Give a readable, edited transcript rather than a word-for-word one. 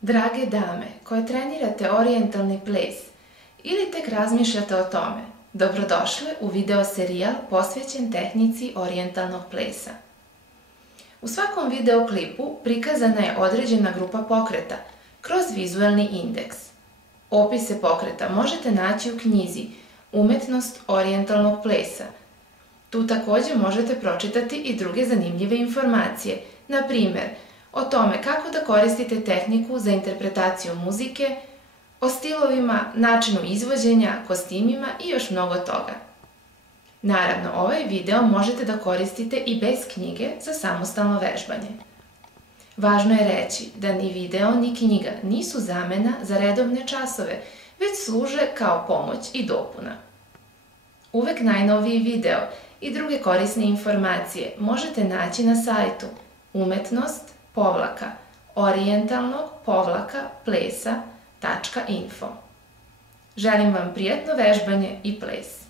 Drage dame koje trenirate orijentalni ples ili tek razmišljate o tome, dobrodošle u video serijal posvećen tehnici orijentalnog plesa. U svakom videoklipu prikazana je određena grupa pokreta kroz vizuelni indeks. Opise pokreta možete naći u knjizi Umetnost orijentalnog plesa. Tu također možete pročitati i druge zanimljive informacije, na primjer, o tome kako da koristite tehniku za interpretaciju muzike, o stilovima, načinu izvođenja, kostimima i još mnogo toga. Naravno, ovaj video možete da koristite i bez knjige za samostalno vežbanje. Važno je reći da ni video ni knjiga nisu zamena za redovne časove, već služe kao pomoć i dopuna. Uvek najnoviji video i druge korisne informacije možete naći na sajtu umetnost-orijentalnog-plesa.info. Želim vam prijatno vežbanje i ples!